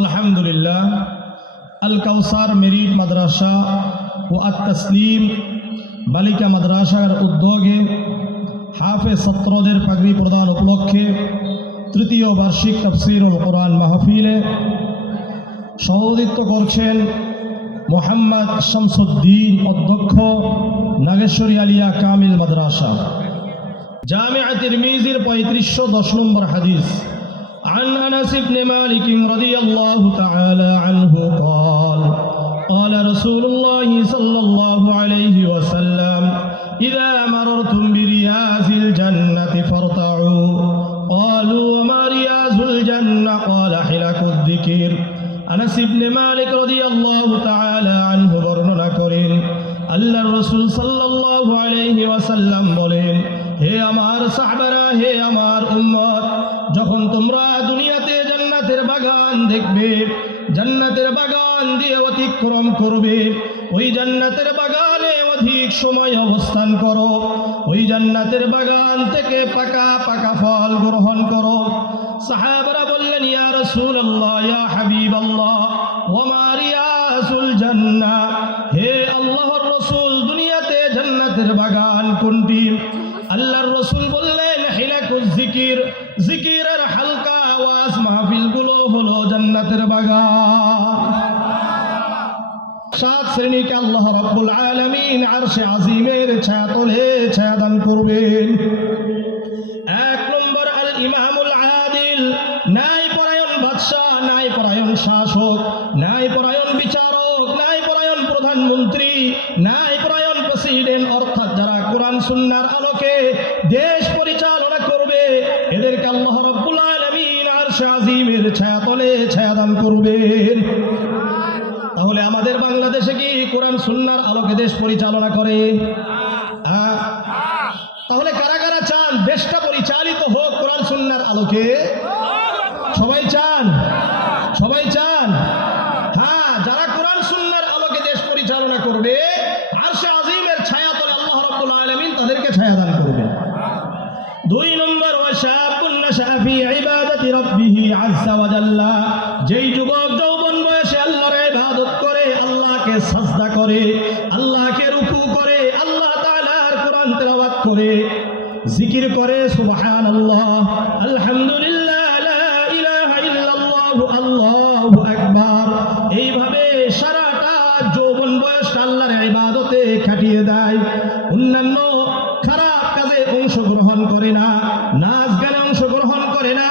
আলহামদুলিল্লাহ আল কাউসার মেরিট মাদ্রাসা ও আত-তাসলিম বালিকা মাদ্রাসার উদ্যোগে হাফেজ ছাত্রদের পাগড়ি প্রদান উপলক্ষে তৃতীয় বার্ষিক তাফসীরুল কোরআন মাহফিলে সভাপতিত্ব করছেন মোহাম্মদ শামসুদ্দিন, অধ্যক্ষ, নাগেশ্বরী আলিয়া কামিল মাদ্রাসা, জামিয়া তিরমিজির 3510 নম্বর হাদিস। عن أنس بن مالك رضي الله تعالى عنه قال قال رسول الله صلى الله عليه وسلم إذا مررتم برياض الجنة فارتعوا قالوا وما رياض الجنة قال حلق الذكر। আনাস ইবনে মালিক রাদিয়াল্লাহু তাআলা আনহু বর্ণনা করেন, আল্লাহর রাসূল সাল্লাল্লাহু আলাইহি ওয়াসাল্লাম বলেন, হে আমার সাহাবারা, হে আমার উম্মত, যখন তোমরা দুনিয়াতে জান্নাতের বাগান দেখবে, জান্নাতের বাগান দিয়ে অতিক্রম করবে, ওই জান্নাতের বাগানে অধিক সময় অবস্থান করো, ওই জান্নাতের বাগান থেকে পাকা পাকা ফল গ্রহণ করো। সাহাবারা বললেন, ইয়া রাসূলুল্লাহ, ইয়া হাবিবাল্লাহ, ওয়া মা রিয়াসুল জান্নাহ, হে আল্লাহর রাসূল, দুনিয়াতে জান্নাতের বাগান কোনটি? আল্লাহর রাসূল বললেন, হিলাকুজ জিকির, জিকিরের হালকা আওয়াজ মাহফিলগুলো হলো জান্নাতের বাগান। 7 শ্রেণীকে আল্লাহ রাব্বুল আলামিন আরশে আজিমের ছায়াতলে ছায়াদান করবেন। 1 নম্বর আল ইমামুল আদিল, ন্যায়পরায়ণ বাদশা, ন্যায়পরায়ণ শাসক, ন্যায়পরায়ণ বিচারক, ন্যায়পরায়ণ প্রধানমন্ত্রী, ন্যায়পরায়ণ প্রেসিডেন্ট, অর্থাৎ যারা কোরআন সুন্নাহর আলোকে দেশ পরিচালনা করবে, এদেরকে আল্লাহ রাব্বুল আলামিন আরশে আজিমের ছায়াতলে ছায়াদান করবেন। তাহলে আমাদের বাংলাদেশে কি কোরআন সুন্নাহর আলোকে দেশ পরিচালনা করে? তাহলে কারা কারা চান দেশটা পরিচালিত হোক কোরআন সুন্নাহর আলোকে? সবাই চান? সবাই চান? হ্যাঁ, যারা কোরআন সুন্নাহর আলোকে দেশ পরিচালনা করবে, আরশে আজিমের ছায়াতলে আল্লাহ রাব্বুল আলামিন তাদেরকে ছায়াদান করবেন। 2 নম্বর, ওয়াশাবুন নাশা ফি ইবাদাতি রাব্বিহি আযজা ওয়া জাল্লা, যেই যুবক যৌবন বয়সে আল্লাহর ইবাদত করে, আল্লাহকে সাজদা করে, আল্লাহকে রুকু করে, আল্লাহ তাআলার কোরআন তেলাওয়াত করে, জিকির করে, সুবহানাল্লাহ, আলহামদুলিল্লাহ, লা ইলাহা ইল্লাল্লাহ, আল্লাহু আকবার, এইভাবে সারাটা যৌবন বয়সটা আল্লাহর ইবাদতে কাটিয়ে দেয়, অন্যান্য খারাপ কাজে অংশগ্রহণ করে না, নাচ গানে অংশগ্রহণ করে না,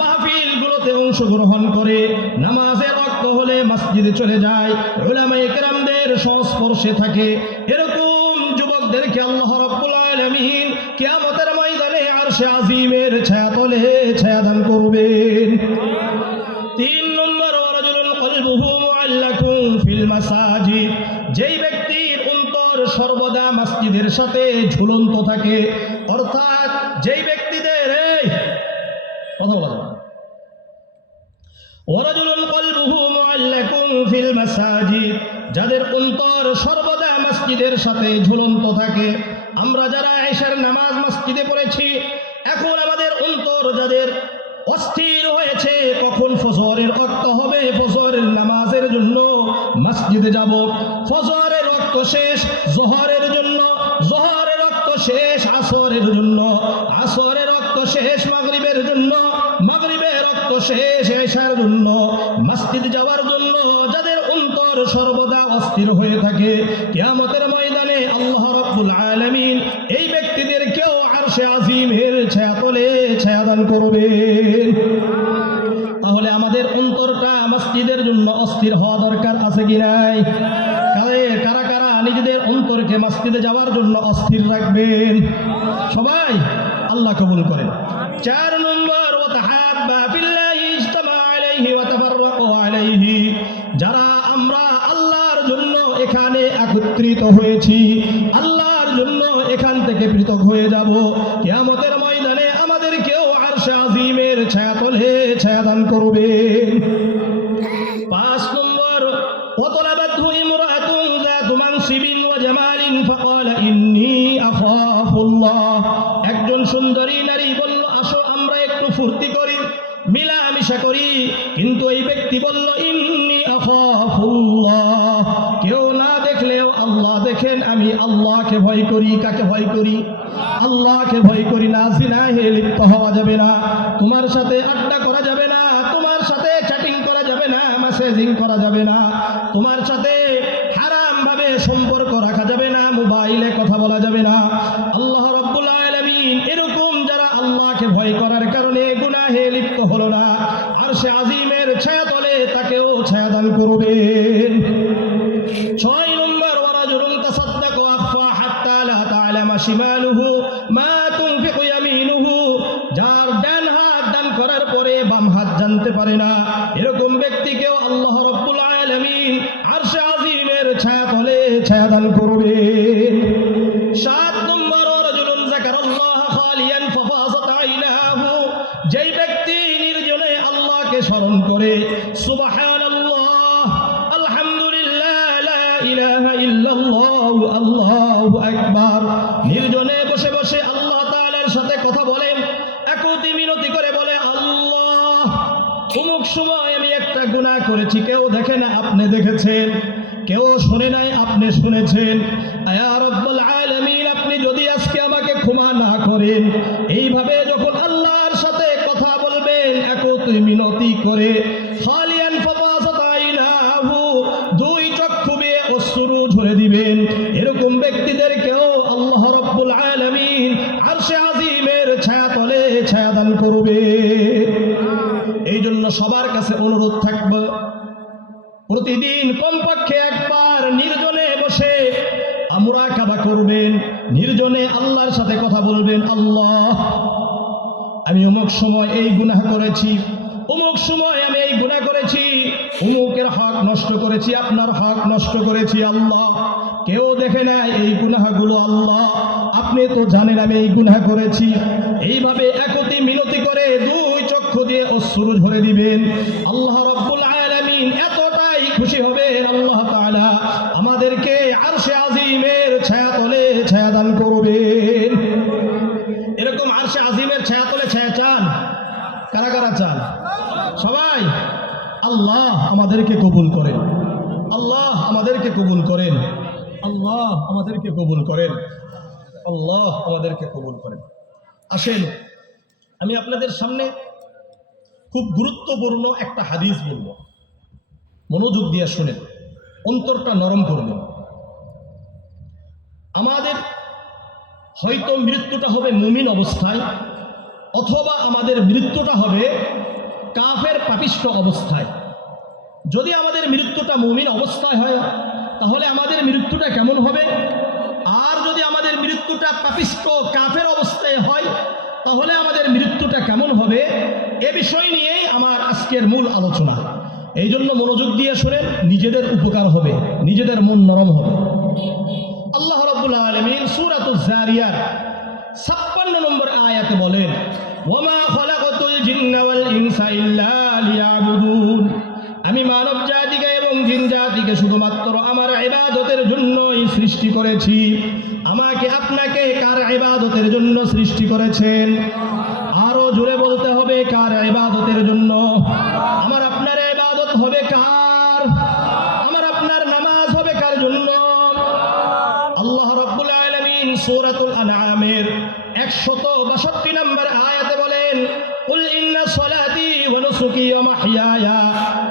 মাহফিলগুলোতে অংশগ্রহণ করে, নামাজের ওয়াক্ত হলে মসজিদে চলে যায়, উলামায়ে কেরামদের সংস্পর্শে থাকে, এরকম যুবকদেরকে আল্লাহ রাব্বুল আলামিন কিয়ামতের ময়দানে আরশে আজিমের ছায়াতলে ছায়াদান করবেন। 3 নম্বর, ওয়ারাজুলুন কলবুহু মুআল্লাকুন ফিল মাসাজিদ, যেই ব্যক্তির অন্তর সর্বদা মসজিদের সাথে ঝুলন্ত থাকে, অর্থাৎ যেই ব্যক্তিদের কথা বলা যায়, ওয়ারাজুলুন কলবুহু মুআল্লাকুন ফিল মাসাজিদ, যাদের অন্তর সর্বদা মসজিদের সাথে ঝুলন্ত থাকে। আমরা যারা ইশার নামাজ মসজিদে পড়েছি, এখন আমাদের অন্তর যাদের অস্থির হয়েছে, কখন ফজরের ওয়াক্ত হবে, ফজরের নামাজের জন্য মসজিদে যাব, ফজরের ওয়াক্ত শেষ যোহরের জন্য, যোহরের ওয়াক্ত শেষ আসরের জন্য, আসরের ওয়াক্ত শেষ মাগরিবের জন্য, মাগরিবের ওয়াক্ত শেষ ইশার জন্য, মসজিদ যাওয়ার জন্য যাদের অন্তর সর্বদা অস্থির হয়ে থাকে, কিয়ামতের ময়দানে আল্লাহ রাব্বুল আলামিন এই ব্যক্তিদেরকেও আরশে আজিমের ছায়াতলে ছায়াদান করবেন। তাহলে আমাদের অন্তরটা মসজিদের জন্য অস্থির হওয়া দরকার আছে কি নাই? কারা কারা নিজেদের অন্তরকে মসজিদে যাওয়ার জন্য অস্থির রাখবেন? সবাই? আল্লাহ কবুল করেন। 4 নম্বর, ওয়াতাহাব্বা ফিল্লাহি ইজতামা আলাইহি ওয়া তাফাররাকু আলাইহি, যারা আমরা আল্লাহর জন্য এখানে একত্রিত হয়েছি, আল্লাহর জন্য এখান থেকে পৃথক হয়ে যাব, কিয়ামতের ময়দানে আমাদেরকেও আরশে আজিমের ছায়াতলে ছায়াদান করবেন। 5 নম্বর, ওয়াতালাবাতহু ইমরাআতুন যাতু মানসিবিন ওয়া জামালিন ফাকালা ইন্নী আখাফুল্লাহ, একজন সুন্দরী নারী বলল, আসো আমরা একটু ফুর্তি করি, মিলামিশা করি, কিন্তু এই ব্যক্তি বলল ইন্নী আখাফুল্লাহ, কেউ না দেখলেও আল্লাহ দেখেন, আমি আল্লাহকে ভয় করি। কাকে ভয় করি? আল্লাহকে ভয় করি না। জিনাহে লিপ্ত হওয়া যাবে না, তোমার সাথে আড্ডা করা যাবে না, তোমার সাথে চ্যাটিং করা যাবে না, মেসেজিং করা যাবে না, তোমার সাথে হারাম ভাবে সম্পর্ক রাখা যাবে না, মোবাইলে কথা বলা যাবে না। আল্লাহ রাব্বুল আলামিন এরকম যারা আল্লাহকে ভয় করার কারণে গুনাহে লিপ্ত হলো না, আরশে আজিমের ছায়াতলে তাকেও ছায়াদান করবেন। 6 নম্বর, ওয়ারাজুলুন তাসাদ্দাকা আখফা হাত্তা লা তা'লামা শিমালুহু মা তুনফিকু ইয়ামিনুহু, যার ডান হাত দান করার পরে বাম হাত জানতে পারে না, এরকম ব্যক্তিকেও আল্লাহ রাব্বুল আলামিন আরশে আজিমের ছায়াতলে ছায়াদান করবেন। 7 নম্বর, ওয়ারাজুলুন যাকারাল্লাহ খালিয়ান ফাফাযাত আইনাহু, যেই ব্যক্তি নির্জনে আল্লাহকে স্মরণ করে সুবহানাল্লাহ, আলহামদুলিল্লাহ, লা ইলাহা ইল্লাল্লাহ, আল্লাহু আকবার, নির্জনে বসে বসে আল্লাহ তাআলার সাথে কথা বলেন, একতি মিনতি করে বলে আল্লাহ অমুক সময় আমি একটা গুনাহ করেছি, কেউ দেখে না, আপনি দেখেছেন, কেউ শুনে নাই, আপনি শুনেছেন, ইয়া রাব্বুল আলামিন আপনি যদি আজকে আমাকে ক্ষমা না করেন, এইভাবে যখন আল্লাহর সাথে কথা বলবেন একতি মিনতি করে, খালিয়ান ফাফাযাত আইনাহু, 2 চক্ষু বেয়ে অশ্রু ঝরে দিবেন, এরকম ব্যক্তিদেরকেও আল্লাহ রাব্বুল আলামিন আরশে আজিমের ছায়াতলে ছায়াদান করবে। এই জন্য সবার কাছে অনুরোধ থাকবে, প্রতিদিন কমপক্ষে একবার নির্জনে বসে মুরাকাবা করবেন, নির্জনে আল্লাহর সাথে কথা বলবেন, আল্লাহ আমি অমুক সময় এই গুনাহ করেছি, অমুক সময় আমি এই গুনাহ করেছি, অমুকের হক নষ্ট করেছি, আপনার হক নষ্ট করেছি, আল্লাহ কেউ দেখে না এই গুনাহগুলো, আল্লাহ আপনি তো জানেন আমি এই গুনাহ করেছি। এইভাবে একতি মিনতি করে 2 চক্ষু দিয়ে অশ্রু ঝরে দিবেন। আল্লাহ রাব্বুল আলামিন এতটাই খুশি হবেন, আল্লাহ তাআলা আমাদেরকে আরশে আজিমের ছায়াতলে ছায়াদান করবেন। এরকম আরশে আজিমের ছায়াতলে ছায়া চান? কারা কারা চান? সবাই। আল্লাহ আমাদেরকে কবুল করেন, আল্লাহ আমাদেরকে কবুল করেন, আল্লাহ আমাদেরকে কবুল করেন, আল্লাহ আমাদেরকে কবুল করেন। আসেন আমি আপনাদের সামনে খুব গুরুত্বপূর্ণ একটা হাদিস বলবো, মনোযোগ দিয়ে শুনেন, অন্তরটা নরম করবেন। আমাদের হয়তো মৃত্যুটা হবে মুমিন অবস্থায়, অথবা আমাদের মৃত্যুটা হবে কাফের পাপিষ্ঠ অবস্থায়। যদি আমাদের মৃত্যুটা মুমিন অবস্থায় হয় তাহলে আমাদের মৃত্যুটা কেমন হবে, আর যদি আমাদের মৃত্যুটা পাপিষ্ঠ কাফের অবস্থায় হয় তাহলে আমাদের মৃত্যুটা কেমন হবে, এ বিষয় নিয়েই আমার আজকের মূল আলোচনা। এই জন্য মনোযোগ দিয়ে শুনেন, নিজেদের উপকার হবে, নিজেদের মন নরম হবে। আল্লাহ রাব্বুল আলামিন সূরাতুজ যারিয়াত 56 নম্বর আয়াতে বলেন, ওয়ামা খালাকাতুল জিন্না ওয়াল ইনসা ইল্লা লিয়াবুদুন, আমি মানব জাতিকে এবং জিন জাতিকে শুধুমাত্র আমার ইবাদতের জন্যই সৃষ্টি করেছি। আমাকে আপনাকে কার ইবাদতের জন্য সৃষ্টি করেছেন? আরো জোরে বলতে হবে, কার ইবাদতের জন্য? আমার আপনার ইবাদত হবে কার? আমার আপনার নামাজ হবে কার জন্য? আল্লাহ রাব্বুল আলামিন সূরাতুল আনআমের 162 নম্বর আয়াতে বলেন, কুল ইন্না সলাতি ওয়া নুসুকি ওয়া মাহইয়ায়া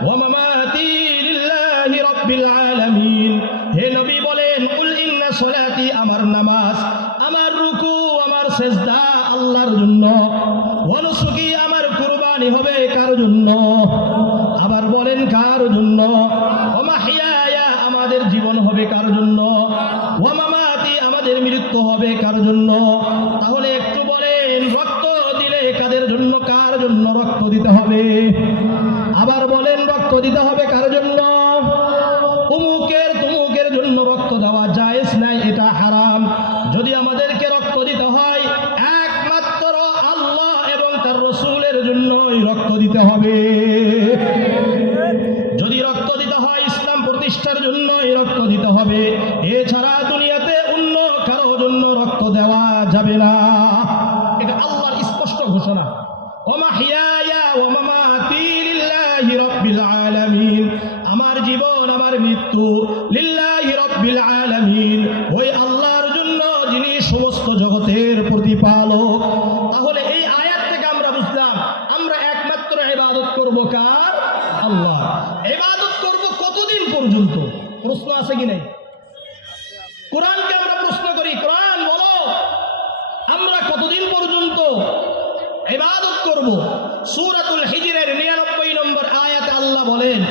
ওয়া মামাতি লিল্লাহি রাব্বিল আলামিন। হে নবী বলেন, কুল ইন্না সলাতি, আমার নামাজ, আমার রুকু, আমার সিজদা আল্লাহর জন্য, ওয়া নুসুকি, আমার কুরবানি হবে কার জন্য? আবার বলেন কার জন্য? ওয়া মাহইয়ায়া, আমাদের জীবন হবে কার জন্য? ওয়া মামাতি, আমাদের মৃত্যু হবে কার জন্য? তাহলে একটু বলেন, রক্ত দিলে কাদের জন্য, কার জন্য রক্ত দিতে হবে? আবার বলেন, রক্ত দিতে হবে কার জন্য? উমুকের তুমুকের জন্য রক্ত দেওয়া জায়েজ নাই, এটা হারাম। যদি আমাদেরকে রক্ত দিতে হয় একমাত্র আল্লাহ এবং তার রাসূলের জন্যই রক্ত দিতে হবে। যদি রক্ত দিতে হয় ইসলাম প্রতিষ্ঠার জন্যই রক্ত দিতে হবে, এছাড়া দুনিয়াতে অন্য কারো জন্য রক্ত দেওয়া যাবে না। এটা আল্লাহর স্পষ্ট ঘোষণা। ওয়া মাহইয়ায়া ওয়া মামাতি লিল্লাহি রাব্বিল আলামিন। আমার মৃত্যু লিল্লাহি রাব্বিল আলামিন, ওই আল্লাহর জন্য যিনি সমস্ত জগতের প্রতিপালক। তাহলে এই আয়াত থেকে আমরা বুঝলাম আমরা একমাত্র ইবাদত করব কার? আল্লাহ। ইবাদত করব কতদিন পর্যন্ত? প্রশ্ন আছে কি নাই? কোরআনকে আমরা প্রশ্ন করি, কোরআন বলো আমরা কতদিন পর্যন্ত ইবাদত করব? সূরাতুল হিজরের 99 নম্বর আয়াতে আল্লাহ বলেন,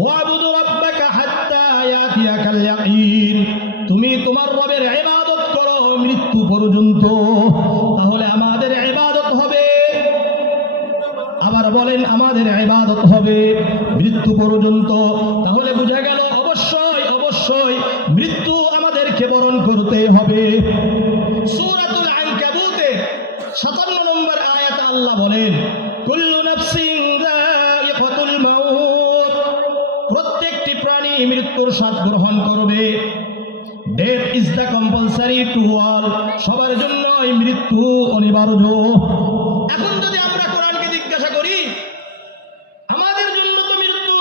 ওয়াবুদু রাব্বাকা হাত্তা ইয়াতিয়াকাল ইয়াকিন, তুমি তোমার রবের ইবাদত করো মৃত্যু পর্যন্ত। তাহলে আমাদের ইবাদত হবে, আবার বলেন আমাদের ইবাদত হবে মৃত্যু পর্যন্ত। তাহলে বোঝা গেল অবশ্যই অবশ্যই মৃত্যু আমাদেরকে বরণ করতে হবে। সূরাতুল আনকাবুতে 57 নম্বর আয়াতে আল্লাহ বলেন, কুল্লু নাফসিন যায়িকাতুল মাউত, প্রত্যেকটি প্রাণী মৃত্যুর স্বাদ গ্রহণ করবে। Death is the compulsory to all, সবার জন্যই মৃত্যু অনিবার্য। এখন যদি আমরা কোরআনকে জিজ্ঞাসা করি আমাদের জন্য তো মৃত্যু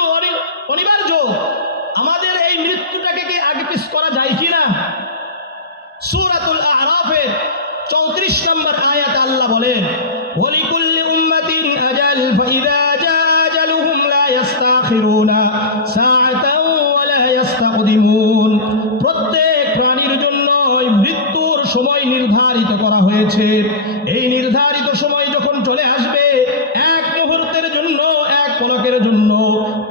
অনিবার্য, আমাদের এই মৃত্যুটাকে কি আগে পিছ করা যায় কিনা? সূরাতুল আ'রাফের 34 নম্বর আয়াতে আল্লাহ বলেন, ওয়ালিকুল্লি উম্মাতিন আজাল ফাইযা জাআ আজালুহুম লা ইস্তাখিরুনা সাআতাও ওয়া লা ইস্তাকদিমুন, প্রত্যেক প্রাণীর জন্য মৃত্যুর সময় নির্ধারিত করা হয়েছে। এই নির্ধারিত সময় যখন চলে আসবে এক মুহূর্তের জন্য, এক পলকের জন্য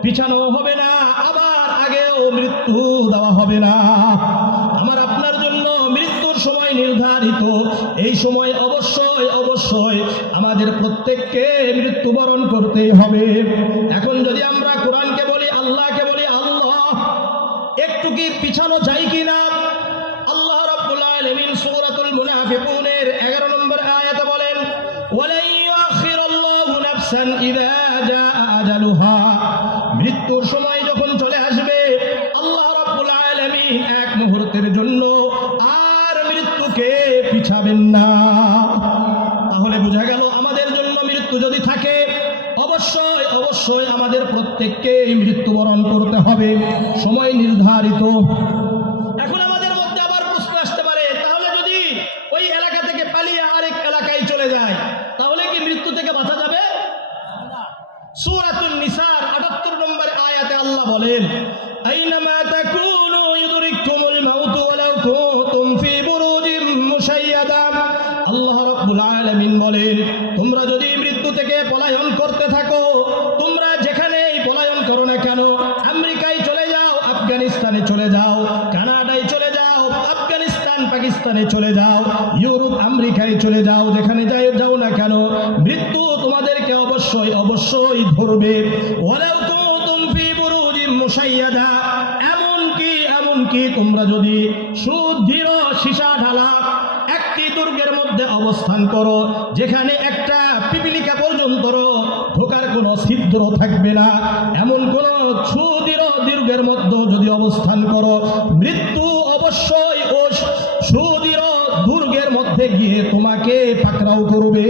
পিছানো হবে না, আবার আগেও মৃত্যু দেওয়া হবে না। আমার আপনার জন্য মৃত্যুর সময় নির্ধারিত, এই সময় অবশ্যই অবশ্যই আমাদের প্রত্যেককে মৃত্যুবরণ করতেই হবে। এখন যদি আমরা কোরআনকে বলি, আল্লাহকে বলি আল্লাহ, একটু কি পিছানো যায় কিনা? আল্লাহ রাব্বুল আলামিন সূরাতুল মুনাফিকুনের 11 নম্বর আয়াতে বলেন, ওয়ালা ইউআখিরুল্লাহু নাফসান ইযা জাআ আজালুহা, মৃত্যুর সময় যখন চলে আসবে আল্লাহ রাব্বুল আলামিন এক মুহূর্তের জন্য আর মৃত্যুকে পিছাবেন না। তাহলে বোঝা গেল আমাদের জন্য মৃত্যু যদি থাকে অবশ্যই অবশ্যই আমাদের প্রত্যেককে মৃত্যুবরণ করতে হবে, সময় নির্ধারিত। এখন আমাদের মধ্যে আবার প্রশ্ন আসতে পারে, তাহলে যদি ওই এলাকা থেকে পালিয়ে আরেক এলাকায় চলে যায় তাহলে কি মৃত্যু থেকে বাঁচা যাবে? সূরাতুন নিসার 78 নম্বর আয়াতে আল্লাহ বলেন, আইনামা তাকুনু ইউদরিকুমুল মাউতু ওয়ালাউ কুনতুম ফি বুরুজিম মুশাইয়াদা, আল্লাহ রাব্বুল আলামিন বলেন তোমরা যদি মৃত্যু থেকে পলায়ন করতে থাকো, তোমরা যেখানেই পলায়ন করো না কেন, আমেরিকায় চলে যাও, আফগানিস্তানে চলে যাও, কানাডায় চলে যাও, আফগানিস্তান পাকিস্তানে চলে যাও, ইউরোপ আমেরিকায় চলে যাও, যেখানে যাও না কেন মৃত্যু তোমাদেরকে অবশ্যই অবশ্যই ধরবে। ওয়ালাউ কুনতুম ফি বুরুজিম মুশাইয়াদা, এমনকি তোমরা যদি সুদৃঢ় সীসা ঢালা একটি দুর্গের মধ্যে অবস্থান করো, যেখানে একটা পিপিলিকা পর্যন্ত ঢোকার কোনো ছিদ্র থাকবে না, এমন কোন সুদৃঢ় দুর্গের মধ্যে যদি অবস্থান করো, মৃত্যু অবশ্যই ও সুদৃঢ় দুর্গের মধ্যে গিয়ে তোমাকে পাকড়াও করবে।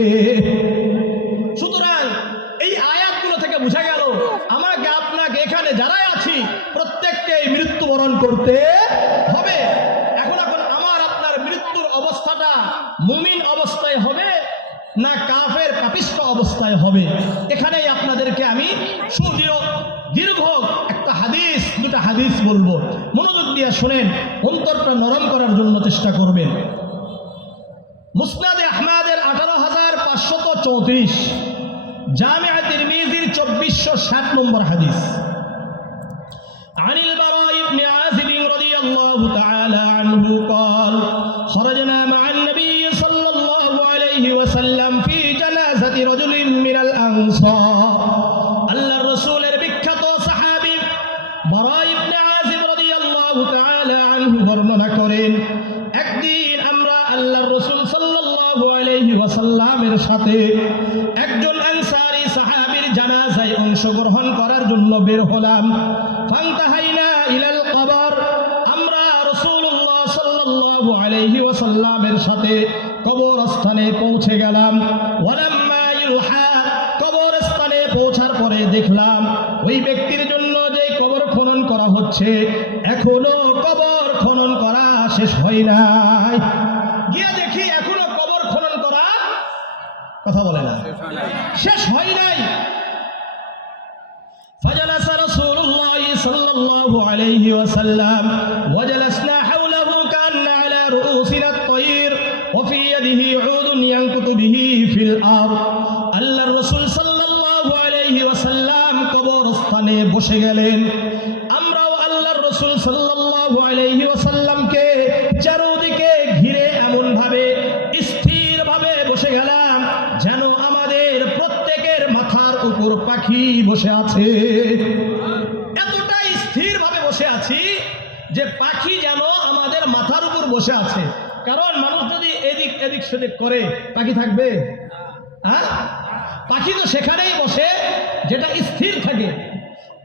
সুতরাং এই আয়াতগুলো থেকে বোঝা গেল আমাকে আপনাকে এখানে যারাই আছি প্রত্যেককে মৃত্যুবরণ করতে হবে। এখন আমার আপনার মৃত্যুর অবস্থাটা মুমিন অবস্থায় হবে না কাফের পাপিষ্ঠ অবস্থায় হবে, এখানেই আপনাদেরকে আমি দীর্ঘ একটা হাদিস, দুটা হাদিস বলবো, মনোযোগ দিয়ে শুনেন, অন্তরটা নরম করার জন্য চেষ্টা করবেন। মুসনাদে আহমদের 18,534, জামিআ তিরমিজির 2460 নম্বর হাদিস। عن البراء بن عازب رضي الله تعالى عنه قال خرجنا مع النبي صلى الله عليه وسلم في جنازة رجل من الأنصار, আল্লাহর রাসূলের বিখ্যাত সাহাবী বারা ইবনে আযিব রাদিয়াল্লাহু তাআলা আনহু বর্ণনা করেন, একদিন আমরা আল্লাহর রাসূল সাল্লাল্লাহু আলাইহি ওয়াসাল্লামের সাথে একজন আনসারী সাহাবীর জানাজায় অংশগ্রহণ করার জন্য বের হলাম। ফান্তাহাইনা ইলাল কবর, আমরা রাসূলুল্লাহ সাল্লাল্লাহু আলাইহি ওয়াসাল্লামের সাথে কবরস্থানে পৌঁছে গেলাম। ওয়ালাম্মা ইউহা, কবরস্থানে পৌঁছার পরে দেখলাম ওই ব্যক্তির জন্য যে কবর খনন খনন করা হচ্ছে, এখনো কবর খনন করা শেষ হয় নাই। গিয়ে দেখি এখনো কবর খনন করা, কথা বলে না, শেষ হয় নাই। فجلس رسول الله صلى الله عليه وسلم وجلسنا حوله كأن على رؤوسنا الطير وفي يده عود ينكت به في الأرض। আল্লাহর রাসূল সাল্লাল্লাহু আলাইহি ওয়াসাল্লাম কবরস্থানে বসে গেলেন। আমরাও আল্লাহর রাসূল সাল্লাল্লাহু আলাইহি ওয়াসাল্লামকে চারদিকে ঘিরে এমন ভাবে স্থির ভাবে বসে গেলাম যেন আমাদের প্রত্যেকের মাথার উপর পাখি বসে আছে। এতটাই স্থির ভাবে বসে আছি যে পাখি যেন আমাদের মাথার উপর বসে আছে। কারণ মানুষ যদি এদিক এদিক সেদিক করে পাখি থাকবে? হ্যাঁ, পাখি তো সেখানেই বসে যেটা স্থির থাকে।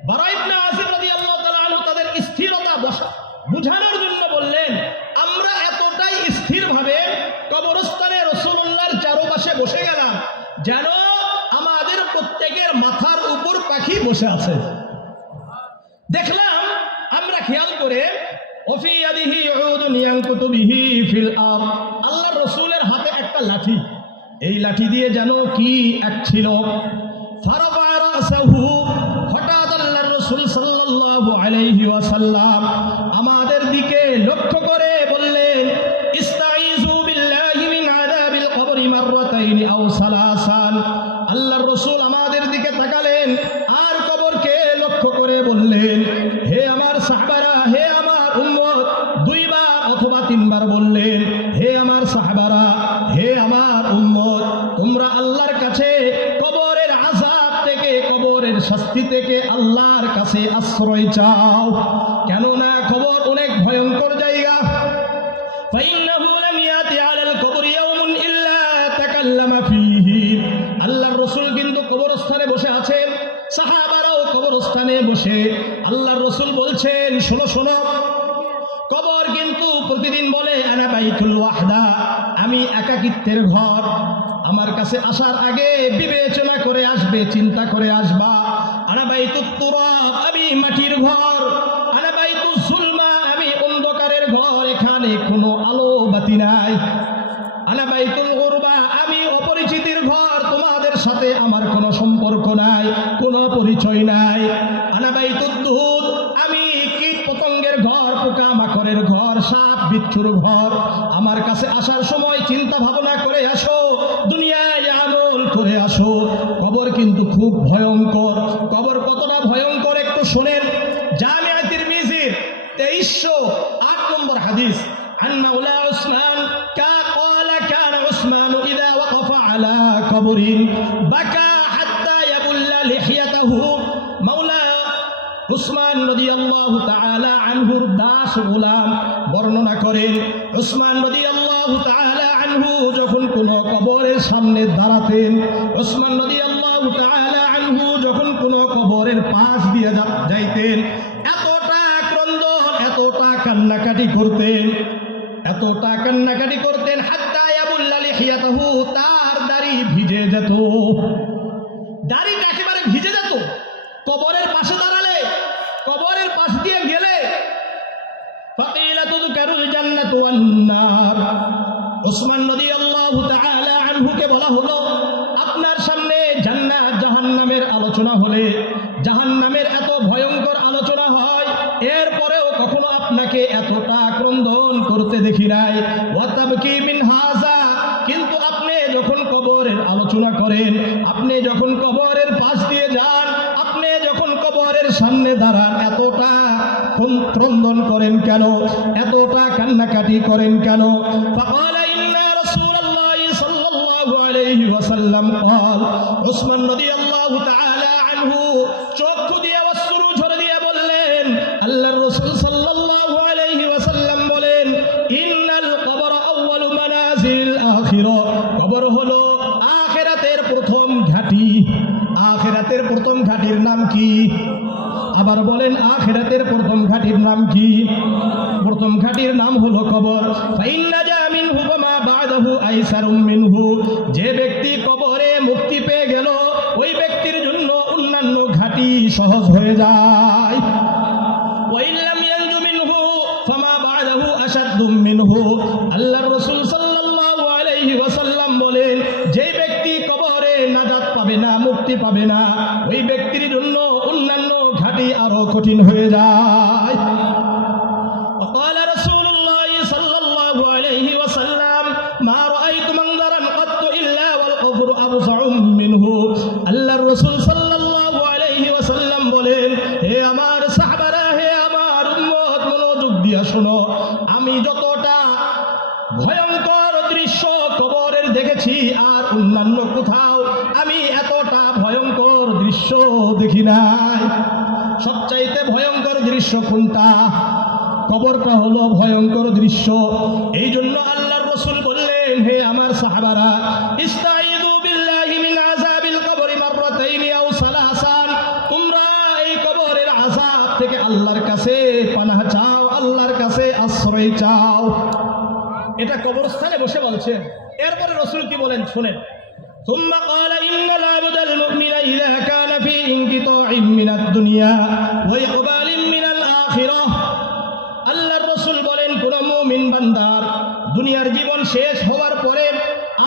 বারা ইবনে আযিব রাদিয়াল্লাহু তাআলা আনহু তাদের স্থিরতা বুঝানোর জন্য বললেন, আমরা এতটাই স্থির ভাবে কবরস্থানে রাসূলুল্লাহর চারপাশে বসে গেলাম যেন আমাদের প্রত্যেকের মাথার উপর পাখি বসে আছে। দেখলাম আমরা খেয়াল করে ওফি ইয়াদিহি উদুন ইয়ানকুতু বিহি ফিল আরদ, আল্লাহর রাসূলের হাতে একটা লাঠি, এই লাঠি দিয়ে যেন কি এক ছিল। ফারাফা রাসাহু, হঠাৎ আল্লাহর রাসূল সাল্লাল্লাহু আলাইহি ওয়াসাল্লাম আমাদের দিকে লক্ষ্য করে বললেন, ইস্তাইযু বিল্লাহি মিন আযাবিল কবরি মাররাতাইন আও সালাসান। আল্লাহর রাসূল আমাদের দিকে তাকালেন আর কবরকে লক্ষ্য করে বললেন, হে আমার সাহাবারা, হে আমার উম্মত, দুইবার অথবা তিনবার বললেন, হে আমার সাহাবারা, হে আমার উম্মত, তোমরা আল্লাহর কাছে কবরের আযাব থেকে, কবরের শাস্তি থেকে আল্লাহর কাছে আশ্রয় চাও। কেননা কবর অনেক ভয়ঙ্কর জায়গা। ফাইন্নাহু লাম ইয়াতি আলাল কবরি ইয়াউমুন ইল্লা তাকাল্লামা ফীহি। আল্লাহর রাসূল কিন্তু কবরস্থানে বসে আছেন, সাহাবারাও কবরস্থানে বসে। আল্লাহর রাসূল বলছেন, শোনো শোনো, কবর কিন্তু প্রতিদিন বলে আনা বাইতুল ওয়াহদা, আমি একাকিত্বের ঘর। আমার কাছে আসার আগে বিবেচনা করে আসবে, চিন্তা করে আসবা। আনা বাইতুত তুরাব, আমি মাটির ঘর। আনা বাইতুজ যুলমা, আমি অন্ধকারের ঘর, এখানে কোনো আলো বাতি নাই। আনা বাইতুল গুরবা, আমি অপরিচিতির ঘর, তোমাদের সাথে আমার কোনো সম্পর্ক নাই, কোনো পরিচয় নাই। আনা বাইতুদ দুহুদ, আমি কীট পতঙ্গের ঘর, পোকা মাকড়ের ঘর, সাপ বিচ্ছুর ঘর। আমার কাছে আসার সময় চিন্তা ভাবনা করে আসো, দুনিয়ায় আমল করে আসো। কবর কিন্তু খুব ভয়ঙ্কর। কবর কতটা ভয়ঙ্কর একটু শোনেন। জামিআ তিরমিজির 2308 নম্বর হাদিস, আন মাওলা উসমান কানা উসমান ইযা ওয়াকাফা আলা কবরিন বাকা হাত্তা ইয়াবুল্লা লিহিয়াতাহু। মাওলা উসমান রাদিয়াল্লাহু তাআলা আনহুর দাস গোলাম বর্ণনা করেন, উসমান রাদিয়াল্লাহু তাআলা আনহু যখন কোনো কবরের সামনে দাঁড়াতেন, উসমান রাদিয়াল্লাহু তাআলা আনহু যখন কোনো কবরের পাশ দিয়ে যাইতেন, এতটা ক্রন্দন, এতটা কান্নাকাটি করতেন, এতটা কান্নাকাটি করতেন, হাত্তা ইয়াবুল্লা লিহিয়াতাহু, তার দাড়ি ভিজে যেত, দাড়িটা একেবারে ভিজে যেত। কবরের পাশে দাঁড়ালে, কবরের পাশ দিয়ে গেলে, ফাকিলা তুযকারুল জান্নাতু ওয়ান নার। উসমান রাদিয়াল্লাহু তাআলা আনহুকে বলা হলো, আপনার সামনে জান্নাত জাহান্নামের আলোচনা হলে, জাহান্নামের এত ভয়ঙ্কর আলোচনা হয়, এরপরেও কখনো আপনাকে এতটা ক্রন্দন করতে দেখি নাই। ওয়া তাবকি মিন হাযা, কিন্তু আপনি যখন কবরের আলোচনা করেন, আপনি যখন কবরের পাশ দিয়ে যান, আপনি যখন কবরের সামনে দাঁড়ান, এতটা ক্রন্দন করেন কেন, এতটা কান্নাকাটি করেন কেন? ফাকালা ইন্না রাসূলুল্লাহি সাল্লাল্লাহু আলাইহি ওয়াসাল্লাম ক্বাল, উসমান রাদিয়াল্লাহু তাআলা আনহু চক্ষু দিয়ে অশ্রু ঝরে দিয়ে বললেন, আল্লাহর রাসূল সাল্লাল্লাহু আলাইহি ওয়াসাল্লাম বলেন, ইন্নাল কবর আউয়ালু মানাজিল আখিরাহ, কবর হলো আখিরাতের প্রথম ঘাঁটি। আখিরাতের প্রথম ঘাঁটির নাম কি? আবার বলেন, আখিরাতের প্রথম ঘাঁটির নাম কি? প্রথম ঘাঁটির নাম হলো কবর। ফাইন্না জা মিনহু ওয়া বা'দাহু আইসারুম মিনহু, যে ব্যক্তি কবরে মুক্তি পেয়ে গেল, ওই ব্যক্তির জন্য অন্যান্য ঘাঁটি সহজ হয়ে যায়। মিনহু। আল্লাহর রাসূল সাল্লাল্লাহু আলাইহি ওয়াসাল্লাম বলেন, যে ব্যক্তি কবরে নাজাত পাবে না, মুক্তি পাবে না, ওই ব্যক্তির জন্য অন্যান্য ঘাটি আরো কঠিন হয়ে যায়। وقال رسول الله صلى الله عليه وسلم ما رأيت منظرا قط إلا والقبر أوسع منه। আল্লাহর রাসূল সাল্লাল্লাহু আলাইহি ওয়াসাল্লাম বলেন, হে আমার সাহাবারা, হে আমার উম্মত, মনোযোগ দিয়ে শোনো, আমি যতটা ভয়ঙ্কর দৃশ্য কবরের দেখেছি আর অন্যান্য কোথাও আমি এতটা ভয়ঙ্কর দৃশ্য দেখি নাই। সবচাইতে ভয়ঙ্কর দৃশ্য কোনটা? কবরটা হলো ভয়ঙ্কর দৃশ্য। এই জন্য আল্লাহর রাসূল বললেন, হে আমার সাহাবারা, ইস্তাইযু বিল্লাহি মিন আযাবিল কবরি মাররাতাইনি আও সালাসান, তোমরা এই কবরের আযাব থেকে আল্লাহর কাছে পানাহ চাও, আল্লাহর কাছে আশ্রয় চাও। এটা কবরস্থানে বসে বলছেন। এরপরে রাসূল কি বলেন শুনেন, ثم قال إن العبد المؤمن إذا كان في انقطاع من الدنيا وإقبال من الآخرة। আল্লাহর রাসূল বলেন, কোন মুমিন বান্দার দুনিয়ার জীবন শেষ হওয়ার পরে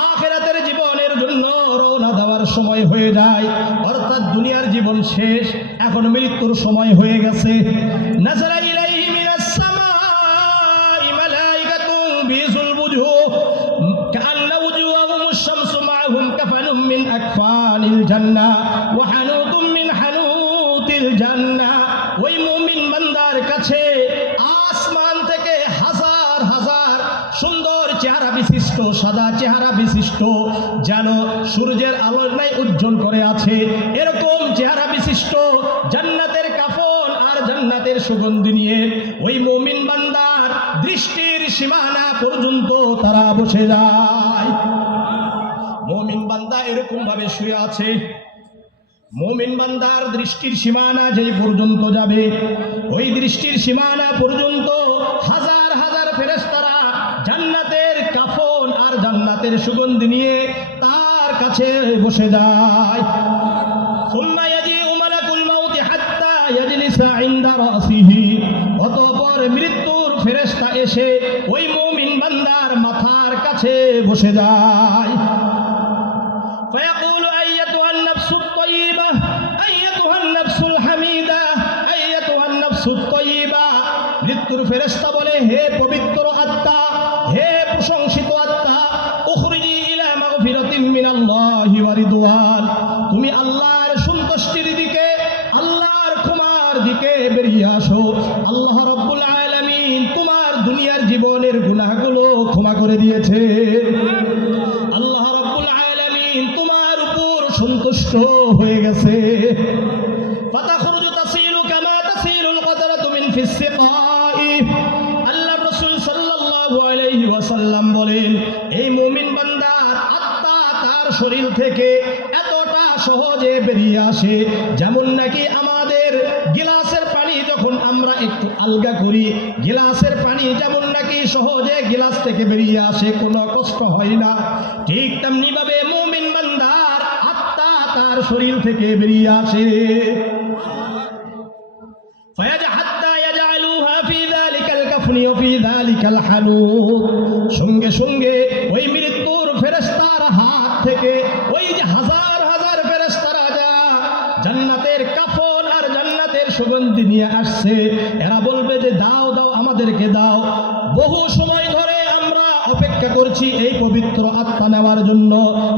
আখিরাতের জীবনের জন্য রওনা দেওয়ার সময় হয়ে যায়, অর্থাৎ দুনিয়ার জীবন শেষ, এখন মৃত্যুর সময় হয়ে গেছে। নাযালা ইলাইহি মিনাস সামাই মালাইকাতুন বিযুল বুজুহ কাআন্না উজুহাহুমুশ শামসু মা'হুম কাফানুম মিন আকফানিল জান্নাহ ওয়া হানুতুম মিন হানুতিল জান্নাহ। ওই মুমিন বান্দার কাছে আসমান থেকে হাজার হাজার সুন্দর চেহারা বিশিষ্ট, সাদা চেহারা বিশিষ্ট, যেন সূর্যের আলোর ন্যায় উজ্জ্বল করে আছে, এরকম চেহারা বিশিষ্ট জান্নাতের কাফন আর জান্নাতের সুগন্ধি নিয়ে ওই মুমিন বান্দার দৃষ্টির সীমানা পর্যন্ত তারা বসে যায়। মুমিন বান্দা এরকম ভাবে শুয়ে আছে, মুমিন বান্দার দৃষ্টির সীমানা যেই পর্যন্ত যাবে, ওই দৃষ্টির সীমানা পর্যন্ত হাজার হাজার ফেরেশতারা জান্নাতের কাফন আর জান্নাতের সুগন্ধি নিয়ে তার কাছে বসে যায়। সুম্মা ইয়াজিউ মালাকুল মাউত হাত্তা ইয়াজলিসা ইনদা রাসিহি। অতঃপর মৃত্যুর ফেরেশতা এসে ওই মুমিন বান্দার মাথার কাছে বসে যায়। فيقول أيتها النفس الطيبة أيتها النفس الحميدة أيتها النفس الطيبة। মৃত্যুর ফেরেশতা বলে, হে পবিত্র আত্মা, হে প্রশংসিত আত্মা, উখরিজি ইলা মাগফিরাতিন মিনাল্লাহি ওয়া রিদওয়ান, তুমি আল্লাহর সন্তুষ্টির দিকে, আল্লাহর ক্ষমার দিকে বেরিয়ে আসো। আল্লাহ রাব্বুল আলামিন তোমার দুনিয়ার জীবনের গুনাহগুলো ক্ষমা করে দিয়েছে। আল্লাহ রাব্বুল আলামিন তোমার উপর সন্তুষ্ট হয়ে গেছে। ফাতাখরুজু তাসিলু কামা তাসিলুল কদরাতু মিন ফিস সিকাই। আল্লাহর রাসূল সাল্লাল্লাহু আলাইহি ওয়াসাল্লাম বলেন, এই মুমিন বান্দার আত্মা তার শরীর থেকে এতটা সহজে বেরিয়ে আসে, যেমন নাকি আমাদের গিলাসের পানি যখন আমরা একটু আলগা করি, গিলাসের পানি যেমন নাকি সহজে গিলাস থেকে বেরিয়ে আসে, কোনো কষ্ট হয় না, ঠিক তেমনি ভাবে মুমিন বান্দার আত্মা তার শরীর থেকে বেরিয়ে আসে। সঙ্গে সঙ্গে ওই মৃত্যুর ফেরেশতার হাত থেকে ওই যে হাজার হাজার ফেরেশতারা যা জান্নাতের কাফন আর জান্নাতের সুগন্ধি নিয়ে আসছে, এরা বলবে যে দাও দাও, আমাদেরকে দাও। বহু সময় ধরে আমরা অপেক্ষা করছি এই পবিত্র আত্মা নেওয়ার জন্য।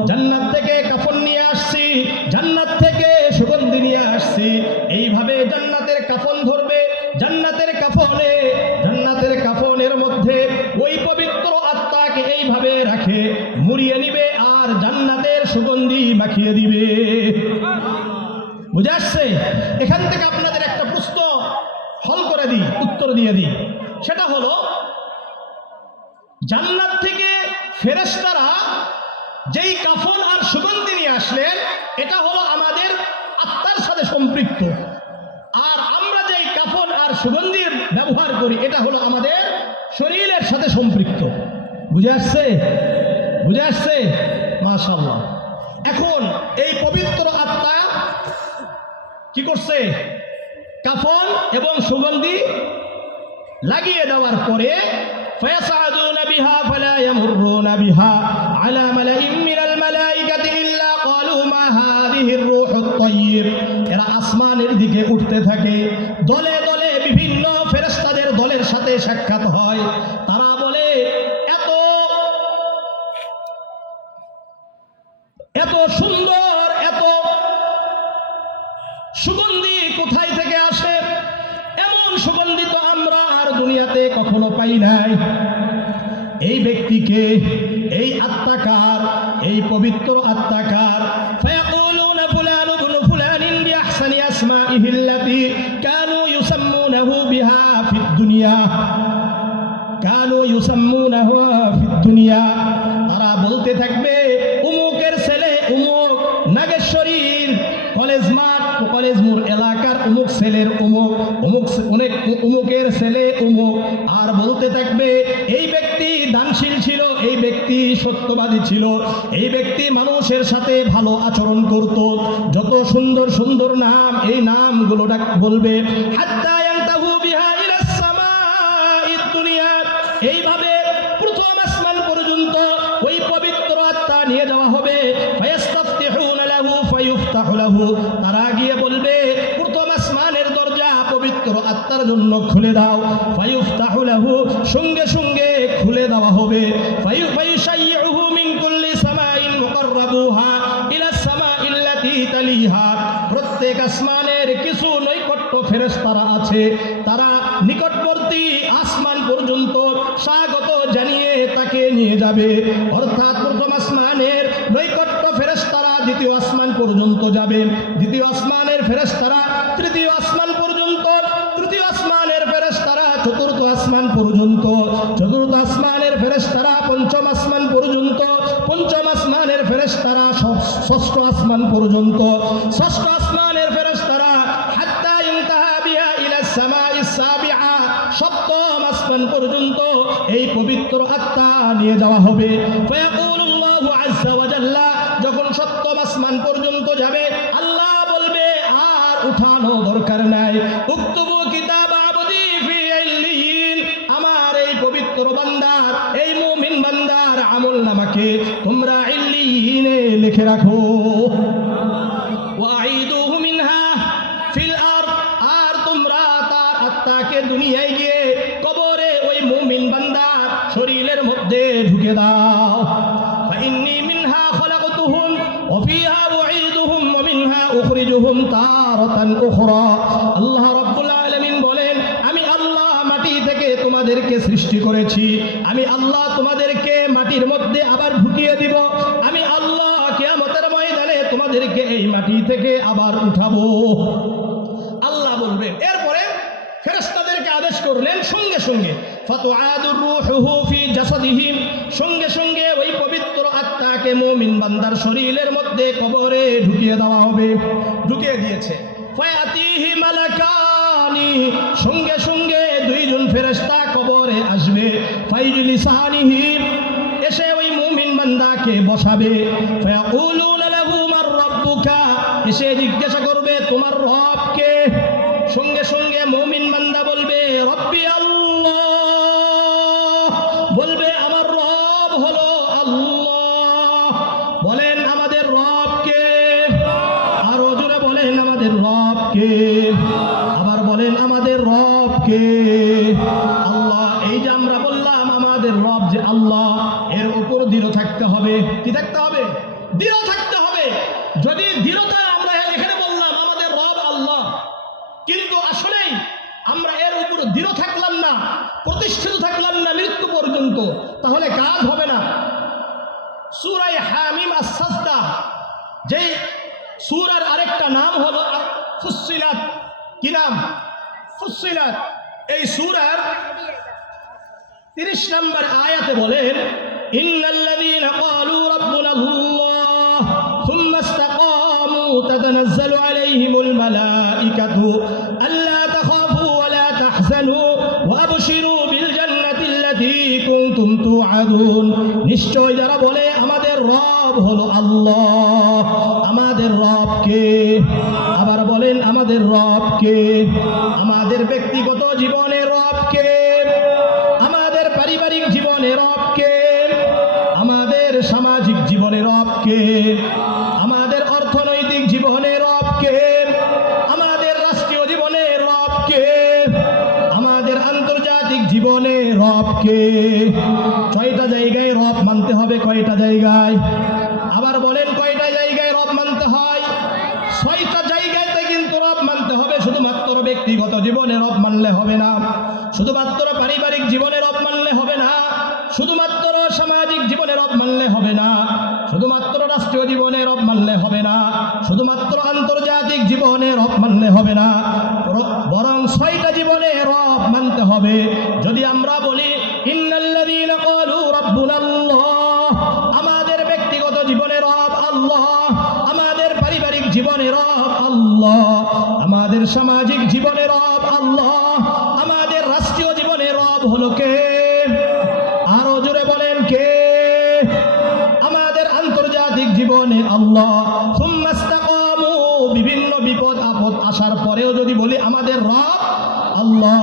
জান্নাত থেকে কাফন নিয়ে আসছি, জান্নাত থেকে সুগন্ধি নিয়ে আসছি। এইভাবে জান্নাতের কাফন ধরবে, জান্নাতের কাফনের মধ্যে ওই পবিত্র আত্মাকে এইভাবে রাখে, মুড়িয়ে নিবে আর জান্নাতের সুগন্ধি মাখিয়ে দিবে। বুঝে আসছে? এখান থেকে আপনাদের একটা প্রশ্ন হল করে দিই, উত্তর দিয়ে দিই। সেটা হলো, জান্নাত থেকে ফেরেশতারা যেই কাফন আর সুগন্ধি নিয়ে আসলেন, এটা হলো আমাদের আত্মার সাথে সম্পৃক্ত। আর আমরা যেই কাফন আর সুগন্ধির ব্যবহার করি, এটা হলো আমাদের শরীরের সাথে সম্পৃক্ত। বুঝে আসছে? বুঝে আসছে? মাশাআল্লাহ। এখন এই পবিত্র আত্মা কি করছে? কাফন এবং সুগন্ধি লাগিয়ে দেওয়ার পরে فيصعدون بها فلا يمرون بها على ملأ من الملائكة إلا قالوا ما هذه الروح الطيب এরা আসমানের দিকে উঠতে থাকে দলে দলে বিভিন্ন ফেরেশতাদের দলের সাথে সাক্ষাৎ হয় তারা বলে এত সুন্দর এত সুগন্ধি কোথায় থেকে আসে এমন সুগন্ধি তো আমরা আর দুনিয়াতে কখনো পাই নাই এই ব্যক্তিকে এই আত্মাকার এই পবিত্র আত্মাকার ফায়াকুলুনা ফুলান ইবনু ফুলানিন বিআহসানি আসমাইহি আল্লাতী কানু ইউসাম্মুনাহু বিহা ফিদ দুনিয়া ফিদ দুনিয়া তারা বলতে থাকবে উমুকের ছেলে উমুক নাগেশ্বরীর কলেজ মোড় এলাকার উমুক ছেলের উমুকের ছেলে উমুক আর বলতে থাকবে এই ব্যক্তি দানশীল ছিল এই ব্যক্তি সত্যবাদী ছিল এই ব্যক্তি মানুষের সাথে ভালো আচরণ করত যত সুন্দর সুন্দর নাম এই নামগুলো বলবে হাত্তা ইয়ানতাহু বিহা ইলাস সামাঈদ দুনিয়া এইভাবে প্রথম আসমান পর্যন্ত ওই পবিত্র আত্মা নিয়ে যাওয়া হবে ফায়াস্তাফতিহুনা লাহু ফায়ুফতাহু লাহু তারা গিয়ে বলবে প্রথম আসমানের দরজা পবিত্র আত্মার জন্য খুলে দাও ফায়ুফতাহু লাহু সঙ্গে সঙ্গে খুলে দেওয়া হবে ফায়ুশাইয়ুহু মিন কুল্লি সামাইন মুকাররাবুহা ইলা সামাইল্লাতী তালিহা প্রত্যেক আসমানের কিছু নৈকট্য ফেরেশতারা আছে তারা নিকটবর্তী আসমান পর্যন্ত স্বাগত জানিয়ে তাকে নিয়ে যাবে অর্থাৎ প্রথম আসমানের নৈকট্য ফেরেশতারা দ্বিতীয় আসমান পর্যন্ত যাবে দ্বিতীয় আসমানের ফেরেশতারা তৃতীয় আসমান পর্যন্ত তৃতীয় আসমানের ফেরেশতারা চতুর্থ আসমান পর্যন্ত চতুর্থ আসমানের ফেরেশতারা পঞ্চম আসমান পর্যন্ত পঞ্চম আসমানের ফেরেশতারা ষষ্ঠ আসমান পর্যন্ত ষষ্ঠ আসমানের ফেরেশতারা হাত্তা ইনতাহা বিহা ইলাস সামাইস সাবিআ সপ্তম আসমান পর্যন্ত এই পবিত্র আত্মা নিয়ে যাওয়া হবে ফায়াকুলুল্লাহু আযজা ওয়া জাল্লা যখন সপ্তম আসমান পর্যন্ত যাবে আল্লাহ বলবে আর উঠানো দরকার নাই উক্তুবু কিতাব আবদি ফি ইল্লিয়িন আমার এই পবিত্র বান্দার এই মুমিন বান্দার আমলনামাকে তোমরা ইল্লিয়িনে লিখে রাখো ওয়াঈদুহু মিনহা ফিল আরদ আর তোমরা তার আত্মাকে দুনিয়ায় গিয়ে কবরে ওই মুমিন বান্দার শরীরের মধ্যে ঢুকে দাও ফাইন্নী মিনহা খলাকতুহুম ওয়া ফিহা উঈদুহুম ওয়া মিনহা উখরিজুহুম তারাতান উখরা আল্লাহ রাব্বুল আলামিন বলেন আমি আল্লাহ মাটি থেকে তোমাদেরকে সৃষ্টি করেছি আমি আল্লাহ তোমাদেরকে মাটির মধ্যে আবার ঢুকিয়ে দিব আমি আল্লাহ কিয়ামতের ময়দানে তোমাদেরকে এই মাটি থেকে আবার উঠাবো আল্লাহ বলবেন এরপরে ফেরেশতাদেরকে আদেশ করলেন সঙ্গে সঙ্গে ফাতুআদুর রূহুহু ফি জাসাদিহি সঙ্গে সঙ্গে ওই পবিত্র আত্মাকে মুমিন বান্দার শরীরের মধ্যে কবরে ঢুকিয়ে দেওয়া হবে ঢুকিয়ে দিয়েছে ফায়াতিহি মালাকানি সঙ্গে সঙ্গে দুইজন ফেরেশতা কবরে আসবে ফাইজলিসানিহি এসে ওই মুমিন বান্দাকে বসাবে ফায়াকুলুনা লাহু মার রাব্বুকা এসে জিজ্ঞাসা করবে তোমার রব কে সঙ্গে সঙ্গে মুমিন বান্দা বলবে রব্বি আল্লাহ বলবে আমার রব হলো আল্লাহ বলেন আমাদের রব কে আরো জোরে বলেন আমাদের রব কে আবার বলেন আমাদের রব কে আল্লাহ এই যে আমরা বললাম আমাদের রব যে আল্লাহ এর উপর দৃঢ় থাকতে হবে কি থাকতে হবে দৃঢ় থাকতে হবে যদি দৃঢ়তা আমরা এখানে বললাম আমাদের রব আল্লাহ কিন্তু আসলেই আমরা এর উপর দৃঢ় থাকলাম না প্রতিষ্ঠিত থাকলাম না মৃত্যু পর্যন্ত তাহলে কাজ হবে না সূরা হামিম আস-সাজদা যেই সূরার আরেকটা নাম হলো ফুসসিলাত কি নাম ফুসসিলাত এই সূরার 30 নম্বর আয়াতে বলেন ইন্নাল্লাযীনা ক্বালু রাব্বুনাল্লাহ থুম্মা ইসতাকামু তাতানাজ্জালু আলাইহিমুল মালাঈকাতু আল্লা তাখাফু ওয়া লা তাহজানু ওয়া আবশিরু বিল জান্নাতিল্লাতী কুনতুম তুআদুন নিশ্চয় যারা বলে আমাদের রব হলো আল্লাহ আমাদের রব কে আবার বলেন আমাদের রব কে আমাদের ব্যক্তিগত জীবনের রব কে আমাদের পারিবারিক রবকে। ছয়টা জায়গায় রব মানতে হবে। কয়টা জায়গায়? আবার বলেন, কয়টা জায়গায় রব মানতে হয়? ছয়টা জায়গাতে কিন্তু রব মানতে হবে। শুধুমাত্র ব্যক্তিগত জীবনে রব মানলে হবে না, শুধুমাত্র পারিবারিক জীবনে রব মানলে হবে না, শুধুমাত্র সামাজিক জীবনে রব মানলে হবে না, শুধুমাত্র রাষ্ট্রীয় জীবনে রব মানলে হবে না, শুধুমাত্র আন্তর্জাতিক জীবনে রব মানলে হবে না, বরং ছয়টা জীবনে রব মানতে হবে। যদি আমরা বলি ইন্নাল্লাযীনা ক্বালু রাব্বুনাল্লাহ, আমাদের ব্যক্তিগত জীবনে রব আল্লাহ, আমাদের পারিবারিক জীবনে রব আল্লাহ, আমাদের সামাজিক জীবনে রব আল্লাহ, আমাদের রাষ্ট্রীয় জীবনে রব হলো কে? আরো জোরে বলেন, কে? আমাদের আন্তর্জাতিক জীবনে আল্লাহ। সুম্মা ইসতাকামু, বিভিন্ন বিপদ আপদ আসার পরেও যদি বলি আমাদের রব আল্লাহ,